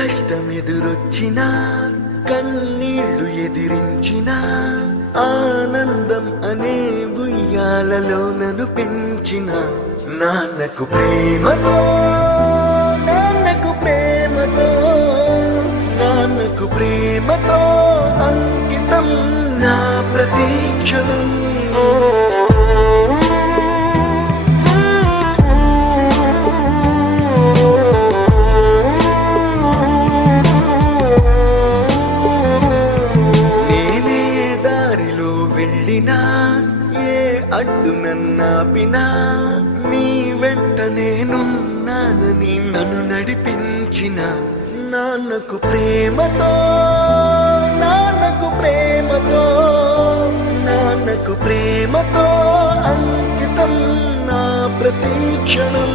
కష్టమెదురొచ్చినా కన్నీళ్లు ఎదిరించిన ఆనందం అనే ఉయ్యాలలో నన్ను పెంచిన నాన్నకు ప్రేమతో నాన్నకు ప్రేమతో నాన్నకు ప్రేమతో అంకితం నా ప్రతీక్షణం. ఏ అడ్డు నన్నాపినా నీ వెంట నేనున్నానని నన్ను నడిపించిన నాన్నకు ప్రేమతో నాన్నకు ప్రేమతో నాన్నకు ప్రేమతో అంకితం నా ప్రతీక్షణం.